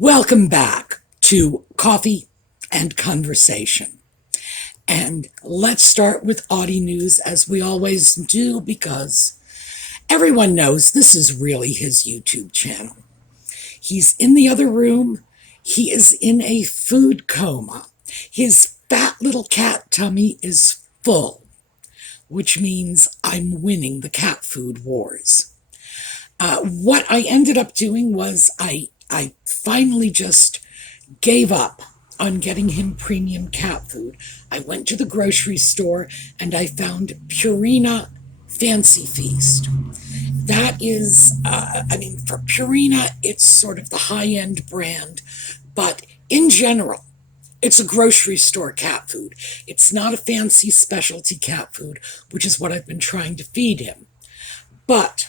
Welcome back to Coffee and Conversation. And let's start with Audie news as we always do, because everyone knows this is really his YouTube channel. He's in the other room. He is in a food coma. His fat little cat tummy is full, which means I'm winning the cat food wars. What I ended up doing was I finally just gave up on getting him premium cat food. I went to the grocery store and I found Purina Fancy Feast. That is, for Purina, it's sort of the high-end brand, but in general, it's a grocery store cat food. It's not a fancy specialty cat food, which is what I've been trying to feed him. But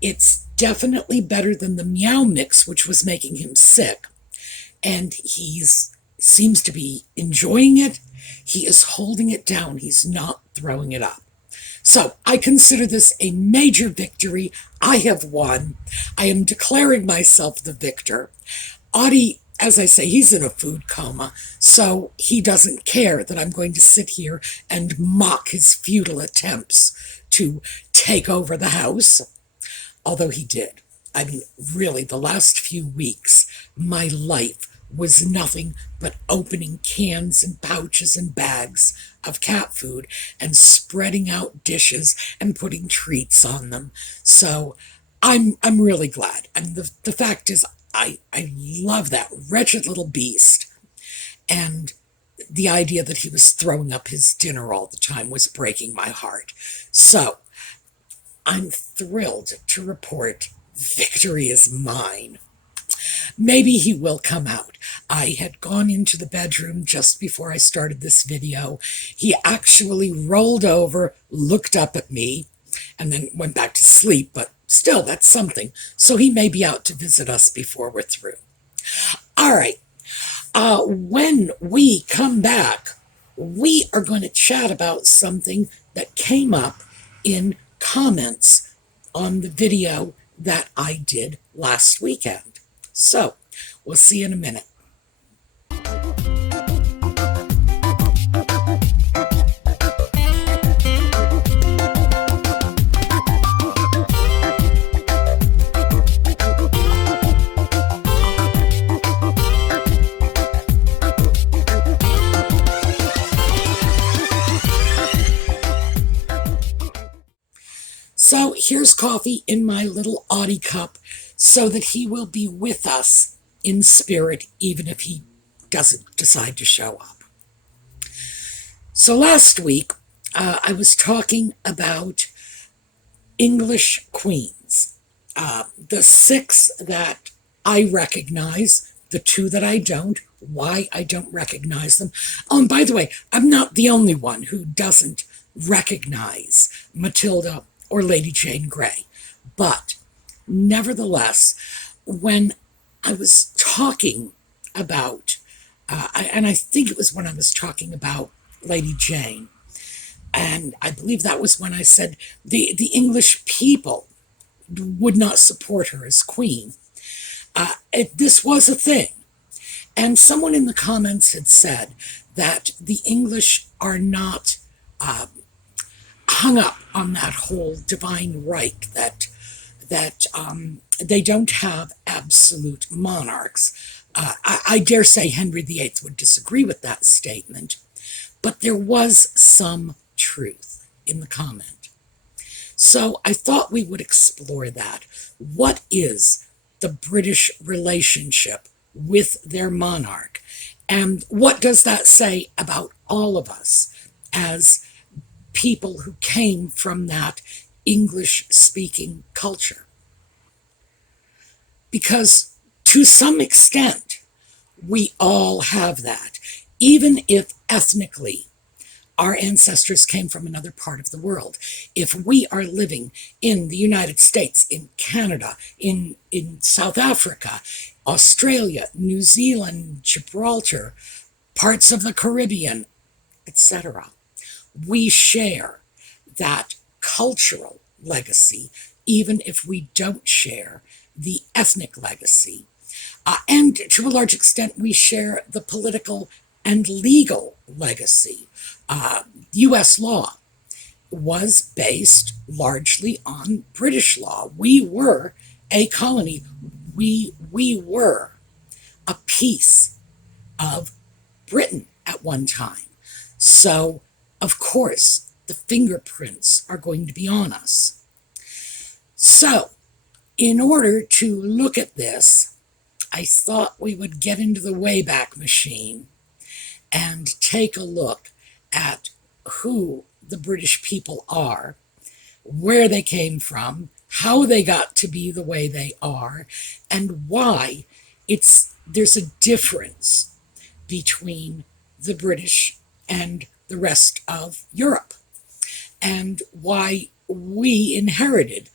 it's definitely better than the Meow Mix, which was making him sick. And he seems to be enjoying it. He is holding it down. He's not throwing it up. So I consider this a major victory. I have won. I am declaring myself the victor. Audie, as I say, he's in a food coma, so he doesn't care that I'm going to sit here and mock his futile attempts to take over the house. Although he did. Really, the last few weeks, my life was nothing but opening cans and pouches and bags of cat food and spreading out dishes and putting treats on them. So I'm really glad. The fact is, I love that wretched little beast. And the idea that he was throwing up his dinner all the time was breaking my heart. So I'm thrilled to report victory is mine. Maybe he will come out. I had gone into the bedroom just before I started this video. He actually rolled over, looked up at me, and then went back to sleep, but still, that's something. So he may be out to visit us before we're through. All right. When we come back, we are going to chat about something that came up in comments on the video that I did last weekend. So, we'll see you in a minute. So here's coffee in my little Audie cup so that he will be with us in spirit, even if he doesn't decide to show up. So last week, I was talking about English queens, the 6 that I recognize, the 2 that I don't, why I don't recognize them. Oh, and by the way, I'm not the only one who doesn't recognize Matilda or Lady Jane Grey. But nevertheless, when I was talking about, and I think it was when I was talking about Lady Jane, and I believe that was when I said the English people would not support her as queen. This was a thing. And someone in the comments had said that the English are not hung up on that whole divine right, that they don't have absolute monarchs. I dare say Henry VIII would disagree with that statement, but there was some truth in the comment. So I thought we would explore that. What is the British relationship with their monarch? And what does that say about all of us as people who came from that English-speaking culture? Because to some extent, we all have that, even if ethnically our ancestors came from another part of the world. If we are living in the United States, in Canada, in South Africa, Australia, New Zealand, Gibraltar, parts of the Caribbean, etc., we share that cultural legacy, even if we don't share the ethnic legacy. And to a large extent, we share the political and legal legacy. U.S. law was based largely on British law. We were a colony. We were a piece of Britain at one time. So, of course, the fingerprints are going to be on us. So, in order to look at this, I thought we would get into the Wayback Machine and take a look at who the British people are, where they came from, how they got to be the way they are, and why there's a difference between the British and the rest of Europe, and why we inherited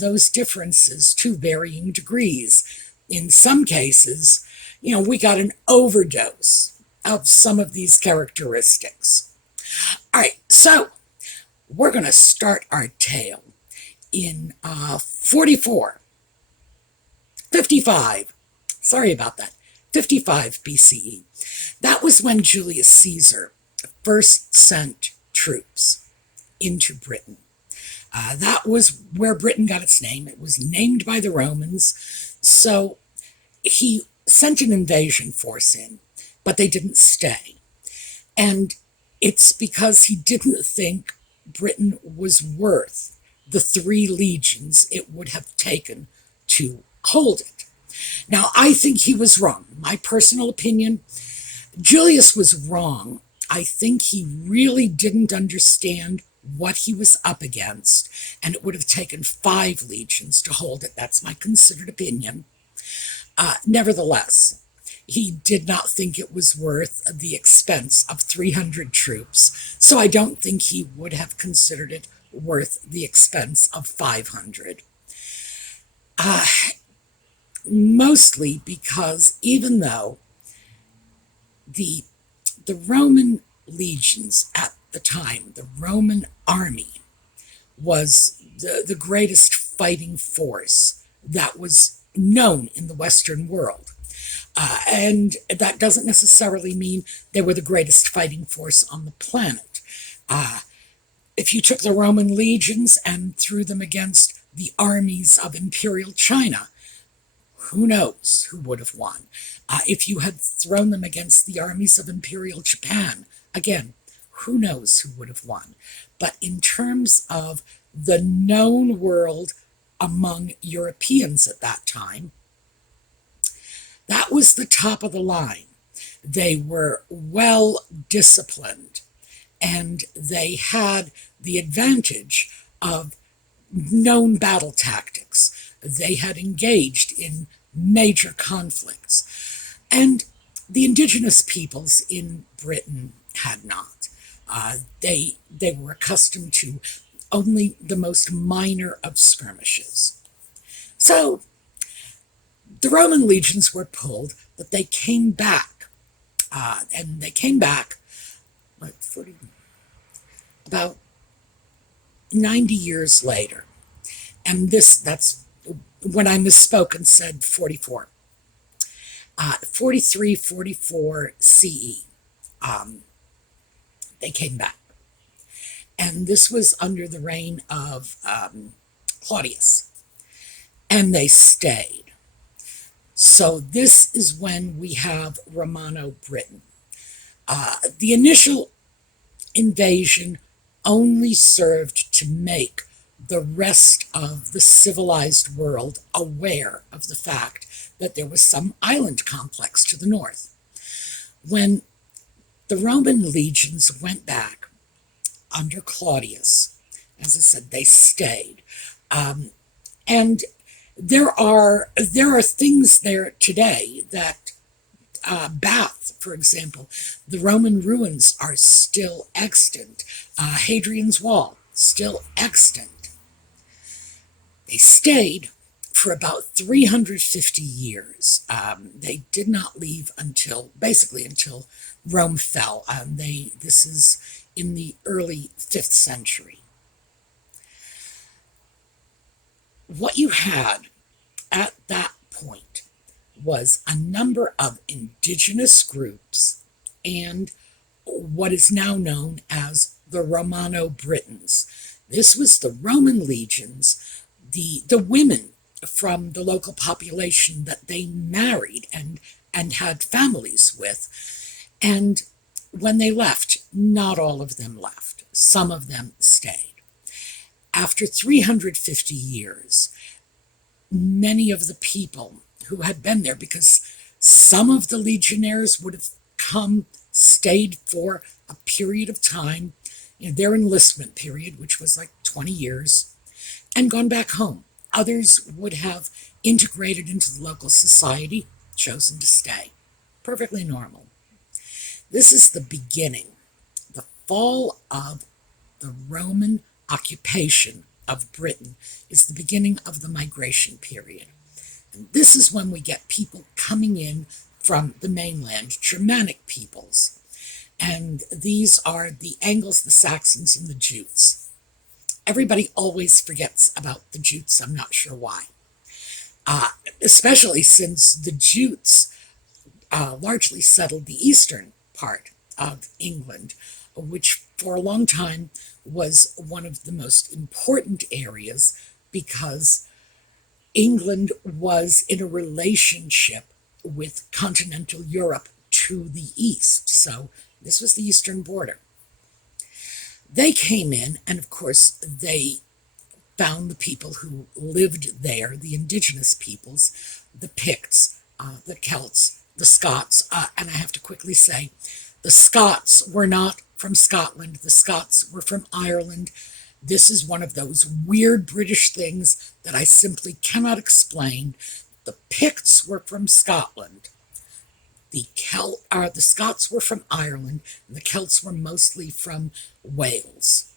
those differences to varying degrees. In some cases, we got an overdose of some of these characteristics. All right, so we're going to start our tale in 55, sorry about that, 55 BCE. That was when Julius Caesar first sent troops into Britain. That was where Britain got its name. It was named by the Romans. So he sent an invasion force in, but they didn't stay. And it's because he didn't think Britain was worth the 3 legions it would have taken to hold it. Now, I think he was wrong. My personal opinion, Julius was wrong. I think he really didn't understand what he was up against, and it would have taken 5 legions to hold it. That's my considered opinion. Nevertheless, he did not think it was worth the expense of 300 troops, so I don't think he would have considered it worth the expense of 500. Mostly because even though the Roman legions at the time, the Roman army, was the greatest fighting force that was known in the Western world. And that doesn't necessarily mean they were the greatest fighting force on the planet. If you took the Roman legions and threw them against the armies of Imperial China, who knows who would have won? If you had thrown them against the armies of Imperial Japan, again, who knows who would have won? But in terms of the known world among Europeans at that time, that was the top of the line. They were well disciplined, and they had the advantage of known battle tactics. They had engaged in major conflicts, and the indigenous peoples in Britain had not. They were accustomed to only the most minor of skirmishes. So the Roman legions were pulled, but they came back, and they came back about 90 years later. And that's when I misspoke and said 44. 43, 44 CE, they came back. And this was under the reign of Claudius. And they stayed. So this is when we have Romano Britain. The initial invasion only served to make the rest of the civilized world aware of the fact that there was some island complex to the north. When the Roman legions went back under Claudius, as I said, they stayed. And there are things there today that Bath, for example, the Roman ruins are still extant. Hadrian's Wall, still extant. They stayed for about 350 years. They did not leave until Rome fell. This is in the early 5th century. What you had at that point was a number of indigenous groups and what is now known as the Romano-Britons. This was the Roman legions, the women from the local population that they married and had families with. And when they left, not all of them left. Some of them stayed. After 350 years, many of the people who had been there, because some of the legionnaires would have come, stayed for a period of time, their enlistment period, which was like 20 years, and gone back home. Others would have integrated into the local society, chosen to stay. Perfectly normal. This is the beginning. The fall of the Roman occupation of Britain is the beginning of the migration period. And this is when we get people coming in from the mainland, Germanic peoples. And these are the Angles, the Saxons, and the Jutes. Everybody always forgets about the Jutes. I'm not sure why. Especially since the Jutes largely settled the eastern part of England, which for a long time was one of the most important areas because England was in a relationship with continental Europe to the east. So this was the eastern border. They came in, and of course, they found the people who lived there, the indigenous peoples, the Picts, the Celts, the Scots, and I have to quickly say, the Scots were not from Scotland. The Scots were from Ireland. This is one of those weird British things that I simply cannot explain. The Picts were from Scotland. The Scots were from Ireland, and the Celts were mostly from Wales.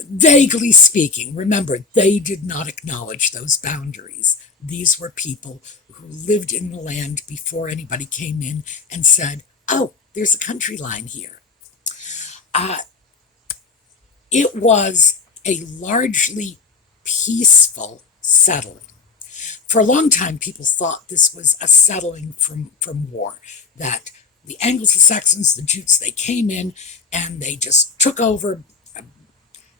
Vaguely speaking, remember, they did not acknowledge those boundaries. These were people who lived in the land before anybody came in and said, oh, there's a country line here. It was a largely peaceful settling. For a long time, people thought this was a settling from war, that the Angles, the Saxons, the Jutes, they came in and they just took over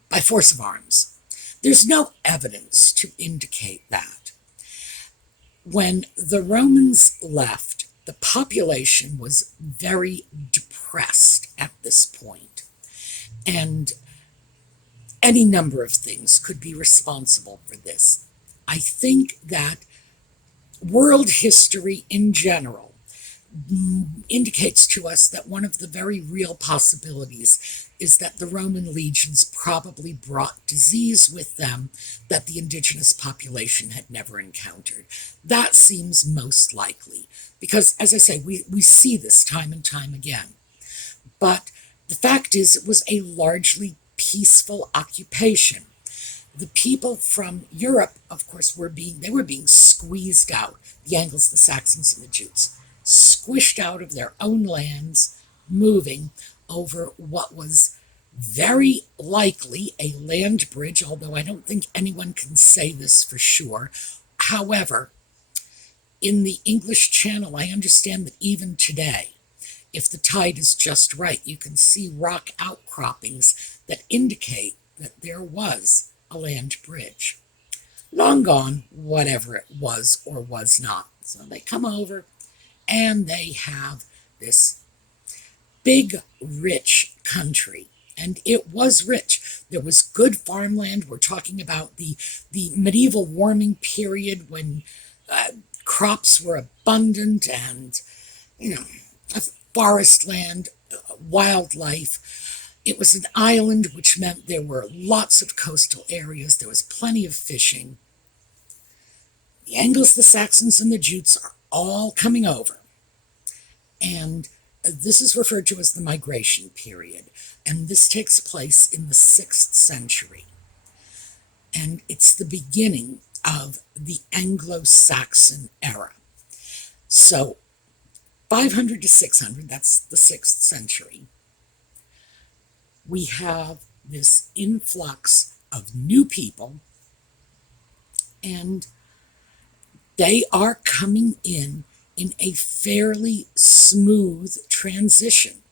by force of arms. There's no evidence to indicate that. When the Romans left, the population was very depressed at this point, and any number of things could be responsible for this. I think that world history in general indicates to us that one of the very real possibilities is that the Roman legions probably brought disease with them that the indigenous population had never encountered. That seems most likely, because, as I say, we see this time and time again. But the fact is, it was a largely peaceful occupation. The people from Europe, of course, were being squeezed out. The Angles, the Saxons, and the Jutes, squished out of their own lands, moving over what was very likely a land bridge, although I don't think anyone can say this for sure. However, in the English Channel, I understand that even today, if the tide is just right, you can see rock outcroppings that indicate that there was a land bridge. Long gone, whatever it was or was not. So they come over and they have this big, rich country. And it was rich. There was good farmland. We're talking about the medieval warming period when crops were abundant and, forest land, wildlife. It was an island, which meant there were lots of coastal areas. There was plenty of fishing. The Angles, the Saxons, and the Jutes are all coming over. And this is referred to as the migration period. And this takes place in the 6th century. And it's the beginning of the Anglo Saxon era. So 500 to 600, that's the 6th century, we have this influx of new people, and they are coming in a fairly smooth transition.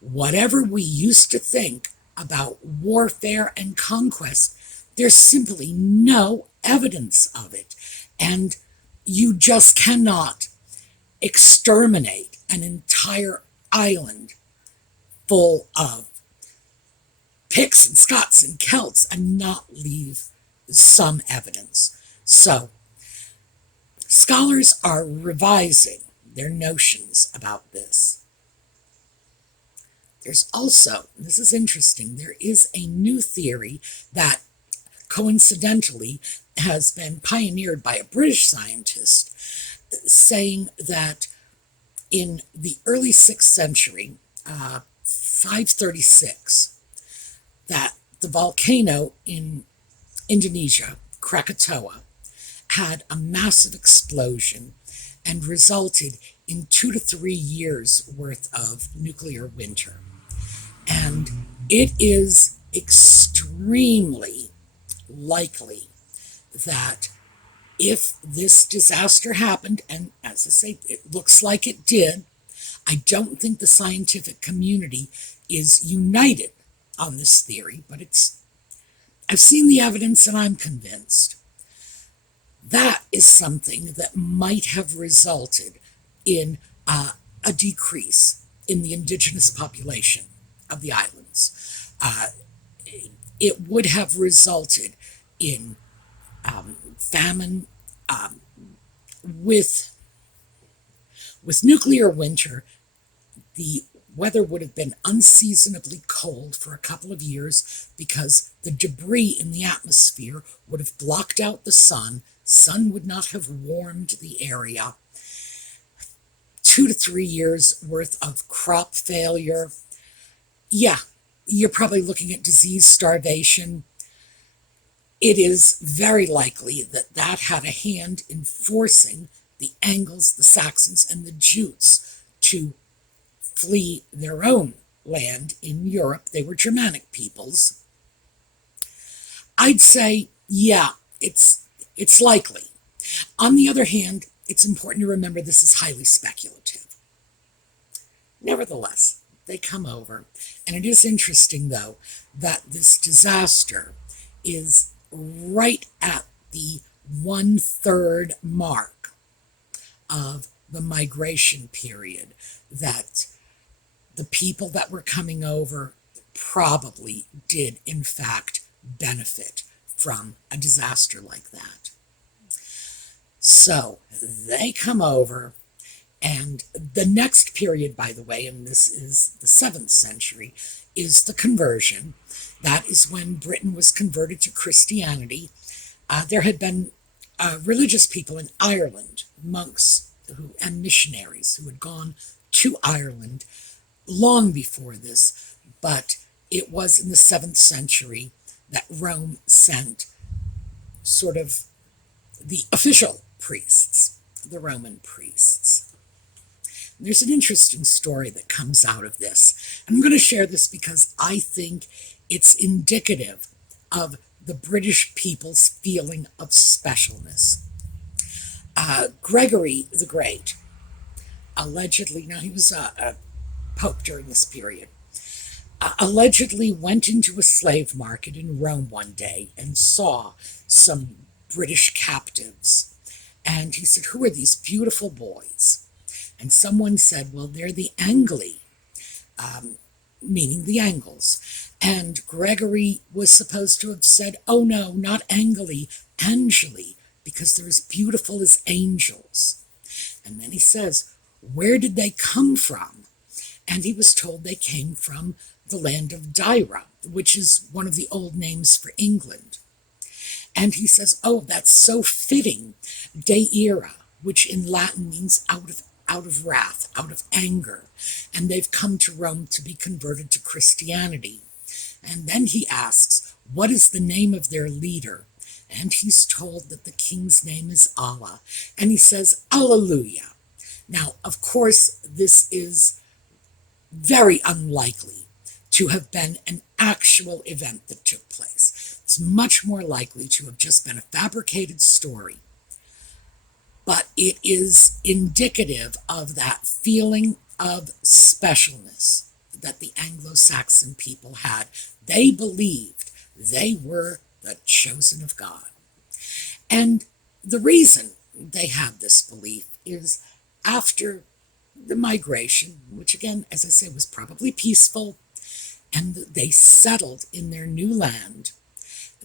Whatever we used to think about warfare and conquest, there's simply no evidence of it. And you just cannot exterminate an entire island full of Picts and Scots and Celts and not leave some evidence. So, scholars are revising their notions about this. There's also, this is interesting, there is a new theory that coincidentally has been pioneered by a British scientist, saying that in the early 6th century, 536, that the volcano in Indonesia, Krakatoa, had a massive explosion and resulted in 2 to 3 years worth of nuclear winter. And it is extremely likely that if this disaster happened, and as I say, it looks like it did, I don't think the scientific community is united on this theory, but I've seen the evidence and I'm convinced. That is something that might have resulted in a decrease in the indigenous population of the islands. It would have resulted in famine. With nuclear winter, the weather would have been unseasonably cold for a couple of years because the debris in the atmosphere would have blocked out the sun. Sun would not have warmed the area. 2 to 3 years worth of crop failure. Yeah, you're probably looking at disease, starvation. It is very likely that that had a hand in forcing the Angles, the Saxons, and the Jutes to flee their own land in Europe. They were Germanic peoples. I'd say, yeah, it's likely. On the other hand, it's important to remember this is highly speculative. Nevertheless, they come over. And it is interesting, though, that this disaster is right at the 1/3 mark of the migration period, that the people that were coming over probably did, in fact, benefit from a disaster like that. So they come over, and the next period, by the way, and this is the 7th century, is the conversion. That is when Britain was converted to Christianity. There had been religious people in Ireland, monks and missionaries who had gone to Ireland long before this, but it was in the 7th century that Rome sent sort of the official priests, the Roman priests. There's an interesting story that comes out of this. I'm going to share this because I think it's indicative of the British people's feeling of specialness. Gregory the Great, allegedly, now he was a pope during this period, allegedly went into a slave market in Rome one day and saw some British captives. And he said, "Who are these beautiful boys?" And someone said, "Well, they're the Angli," meaning the Angles. And Gregory was supposed to have said, "Oh no, not Angli, Angeli, because they're as beautiful as angels." And then he says, "Where did they come from?" And he was told they came from the land of Dyra, which is one of the old names for England. And he says, "Oh, that's so fitting, deira," which in Latin means out of wrath, out of anger. And they've come to Rome to be converted to Christianity. And then he asks, what is the name of their leader? And he's told that the king's name is Allah. And he says, "Alleluia." Now, of course, this is very unlikely to have been an actual event that took place. It's much more likely to have just been a fabricated story. but it is indicative of that feeling of specialness that the Anglo Saxon people had. They believed they were the chosen of God. And the reason they had this belief is after the migration, which again, as I say, was probably peaceful, and they settled in their new land.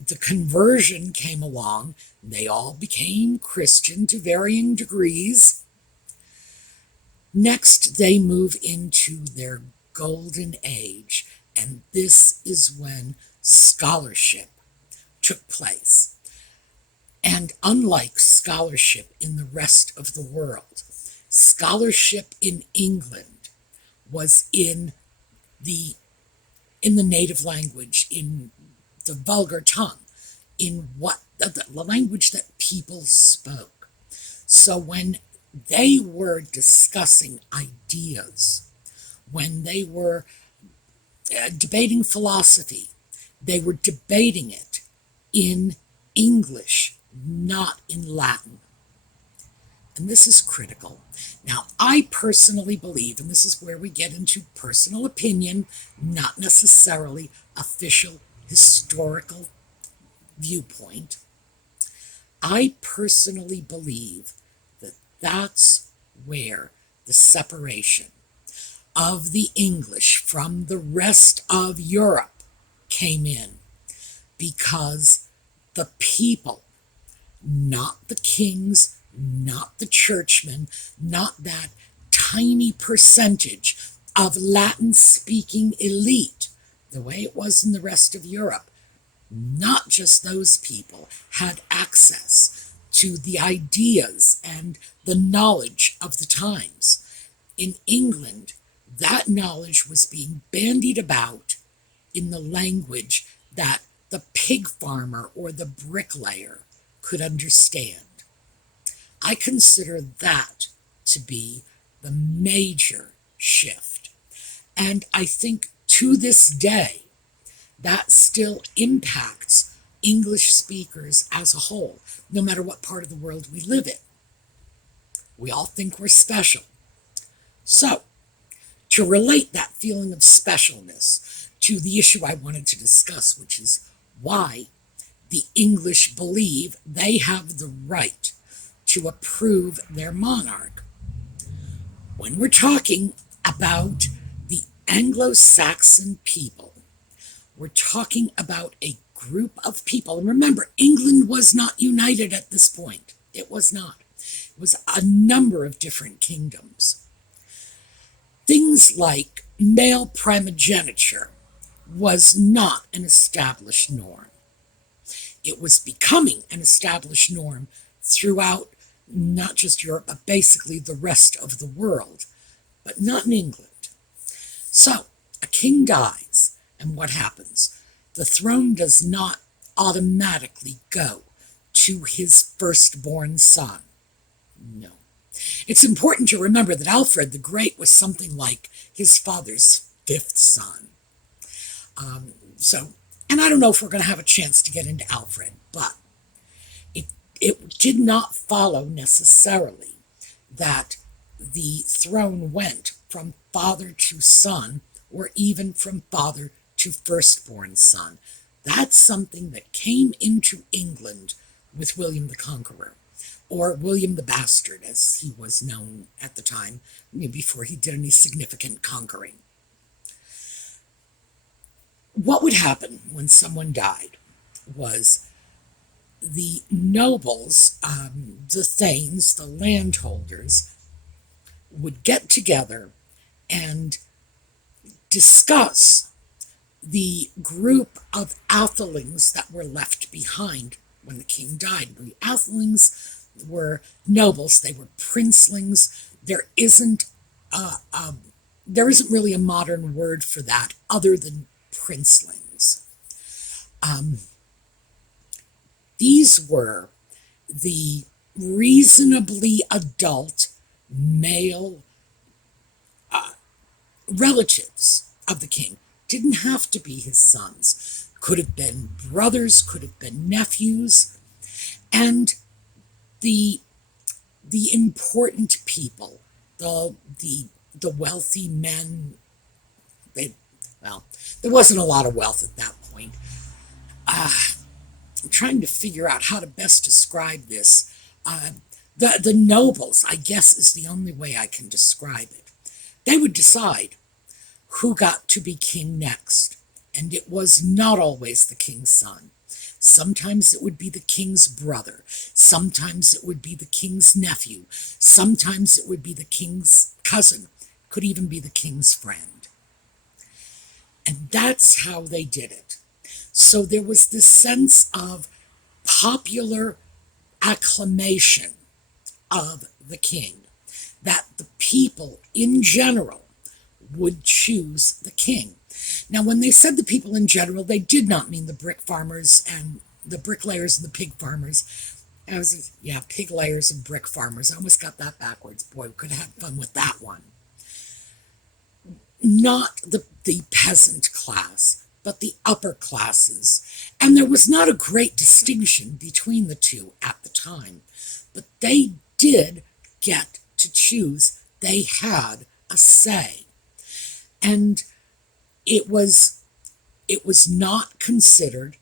The conversion came along. They all became Christian to varying degrees. Next, they move into their golden age, and this is when scholarship took place. And unlike scholarship in the rest of the world, scholarship in England was in the native language, in the vulgar tongue, in what the language that people spoke. So when they were discussing ideas, when they were debating philosophy, they were debating it in English, not in Latin. And this is critical. Now, I personally believe, and this is where we get into personal opinion, not necessarily official historical viewpoint. I personally believe that that's where the separation of the English from the rest of Europe came in, because the people, not the kings, not the churchmen, not that tiny percentage of Latin-speaking elite, the way it was in the rest of Europe, not just those people had access to the ideas and the knowledge of the times. In England, that knowledge was being bandied about in the language that the pig farmer or the bricklayer could understand. I consider that to be the major shift. And I think to this day, that still impacts English speakers as a whole, no matter what part of the world we live in. We all think we're special. So, to relate that feeling of specialness to the issue I wanted to discuss, which is why the English believe they have the right to approve their monarch. When we're talking about the Anglo Saxon people, we're talking about a group of people. And remember, England was not united at this point. It was not. It was a number of different kingdoms. Things like male primogeniture was not an established norm. It was becoming an established norm throughout not just Europe, but basically the rest of the world, but not in England. So, a king dies, and what happens? The throne does not automatically go to his firstborn son. No. It's important to remember that Alfred the Great was something like his father's fifth son. And I don't know if we're going to have a chance to get into Alfred, but it did not follow necessarily that the throne went from father to son, or even from father to firstborn son. That's something that came into England with William the Conqueror, or William the Bastard, as he was known at the time, before he did any significant conquering. What would happen when someone died was the nobles, the thanes, the landholders, would get together and discuss the group of athelings that were left behind when the king died. The athelings were nobles, they were princelings. There isn't really a modern word for that other than princelings. These were the reasonably adult male relatives of the king. Didn't have to be his sons. Could have been brothers, could have been nephews. And the the important people, the wealthy men, they, well, there wasn't a lot of wealth at that point. I'm trying to figure out how to best describe this. The nobles, I guess, is the only way I can describe it. They would decide who got to be king next, and it was not always the king's son. Sometimes it would be the king's brother. Sometimes it would be the king's nephew. Sometimes it would be the king's cousin. Could even be the king's friend. And that's how they did it. So there was this sense of popular acclamation of the king, that the people in general would choose the king. Now, when they said the people in general, they did not mean the brick farmers and the bricklayers and the pig farmers. Pig layers and brick farmers. I almost got that backwards. Boy, we could have had fun with that one. Not the peasant class, but the upper classes. And there was not a great distinction between the two at the time. But they did get to choose. They had a say. And it was not considered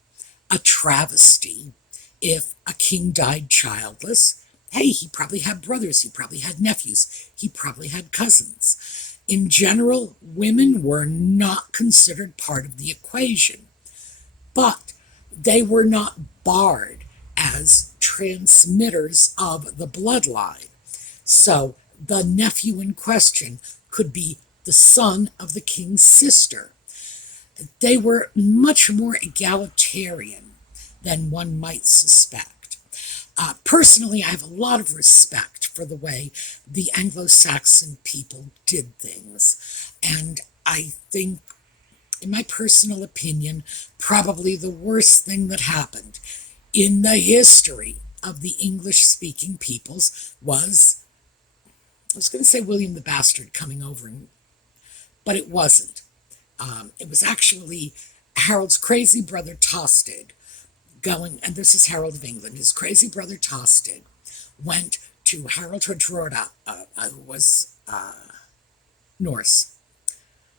a travesty if a king died childless. Hey, he probably had brothers, he probably had nephews, he probably had cousins. In general, women were not considered part of the equation, but they were not barred as transmitters of the bloodline. So the nephew in question could be the son of the king's sister. They were much more egalitarian than one might suspect. Personally, I have a lot of respect for the way the Anglo Saxon people did things. And I think, in my personal opinion, probably the worst thing that happened in the history of the English-speaking peoples was, I was going to say William the Bastard coming over, but it wasn't. It was actually Harold's crazy brother Tostig going, and this is Harold of England, his crazy brother Tostig went to Harold Hardrada, who was Norse.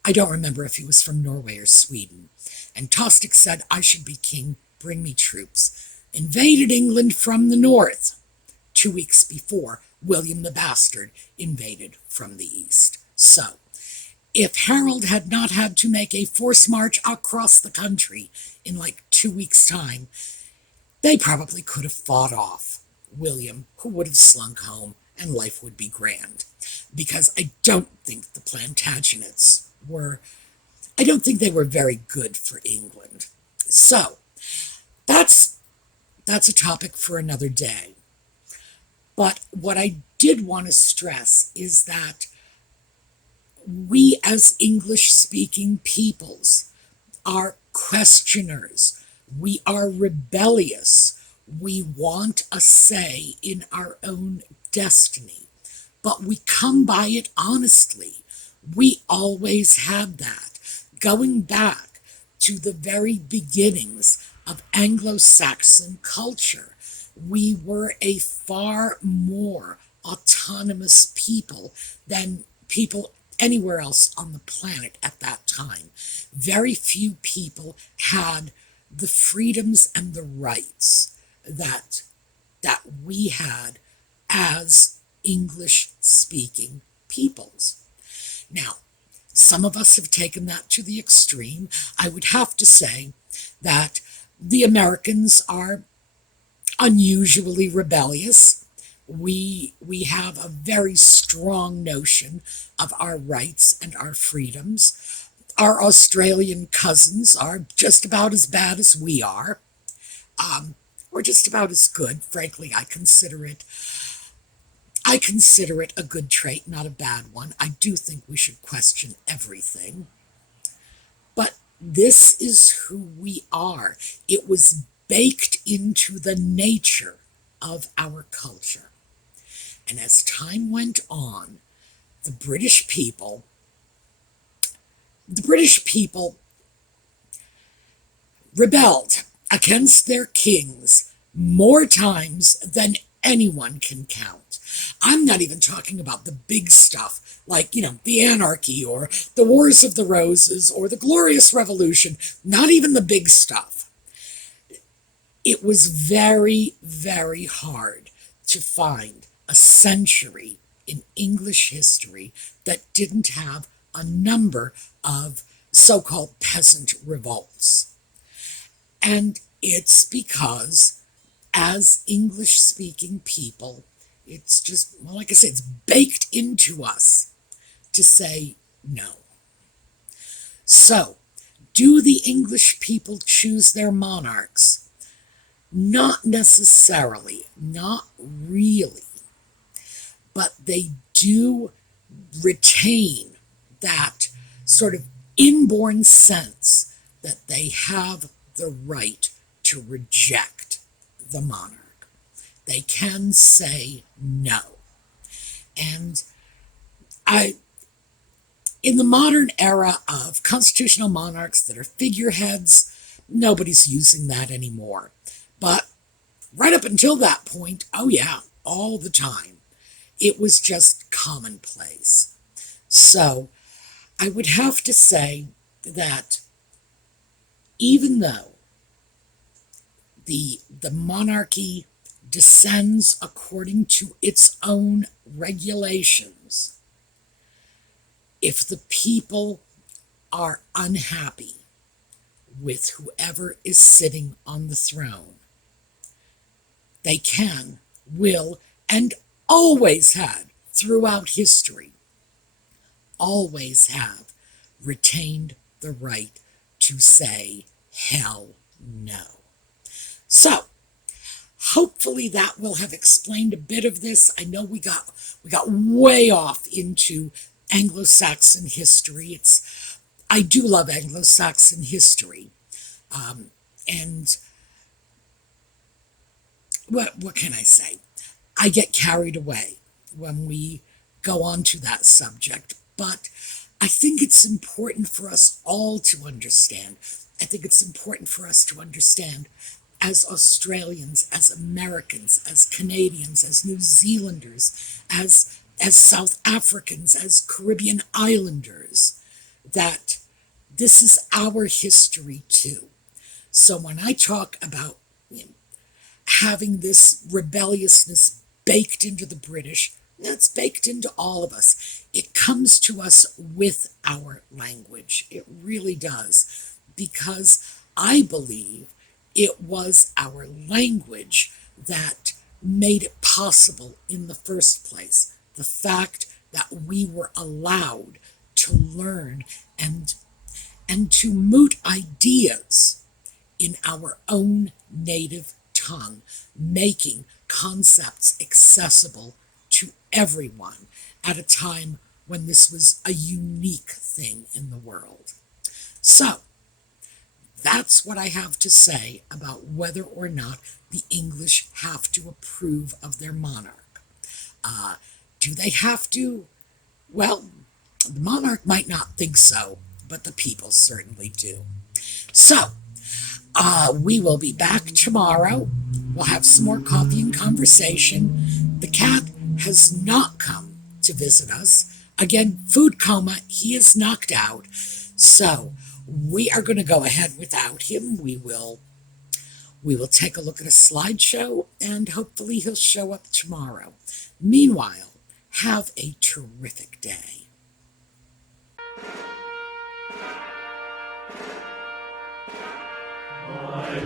I don't remember if he was from Norway or Sweden. And Tostig said, I should be king, bring me troops. Invaded England from the north 2 weeks before William the Bastard invaded from the east. So, if Harold had not had to make a forced march across the country in like 2 weeks' time, they probably could have fought off William, who would have slunk home, and life would be grand. Because I don't think the Plantagenets I don't think they were very good for England. So, that's a topic for another day. But what I did want to stress is that we as English-speaking peoples are questioners. We are rebellious. We want a say in our own destiny. But we come by it honestly. We always had that. Going back to the very beginnings of Anglo-Saxon culture, we were a far more autonomous people than people anywhere else on the planet at that time. Very few people had the freedoms and the rights that we had as English-speaking peoples. Now, some of us have taken that to the extreme. I would have to say that the Americans are unusually rebellious. We have a very strong notion of our rights and our freedoms. Our Australian cousins are just about as bad as we are. Or just about as good. Frankly, I consider it a good trait, not a bad one. I do think we should question everything. But this is who we are. It was baked into the nature of our culture. And as time went on, the British people rebelled against their kings more times than anyone can count. I'm not even talking about the big stuff, like, the anarchy or the Wars of the Roses or the Glorious Revolution, not even the big stuff. It was very, very hard to find a century in English history that didn't have a number of so-called peasant revolts. And it's because, as English-speaking people, it's just, well, like I said, it's baked into us to say no. So, do the English people choose their monarchs? Not necessarily, not really, but they do retain that sort of inborn sense that they have the right to reject the monarch. They can say no. And in the modern era of constitutional monarchs that are figureheads, nobody's using that anymore. But right up until that point, oh yeah, all the time, it was just commonplace. So I would have to say that even though the monarchy descends according to its own regulations, if the people are unhappy with whoever is sitting on the throne, they can, will, and always had throughout history, always have retained the right to say hell no. So, hopefully that will have explained a bit of this. I know we got way off into Anglo Saxon history. I do love Anglo Saxon history, and what can I say? I get carried away when we go on to that subject, but I think it's important for us all to understand. I think it's important for us to understand as Australians, as Americans, as Canadians, as New Zealanders, as South Africans, as Caribbean islanders, that this is our history too. So when I talk about having this rebelliousness baked into the British, that's baked into all of us. It comes to us with our language. It really does. Because I believe it was our language that made it possible in the first place. The fact that we were allowed to learn and to moot ideas in our own native tongue, making concepts accessible to everyone at a time when this was a unique thing in the world. So, that's what I have to say about whether or not the English have to approve of their monarch. Do they have to? Well, the monarch might not think so, but the people certainly do. So, we will be back tomorrow. We'll have some more coffee and conversation. The cat has not come to visit us. Again, food coma, he is knocked out. So, we are going to go ahead without him. We will take a look at a slideshow, and hopefully he'll show up tomorrow. Meanwhile, have a terrific day. My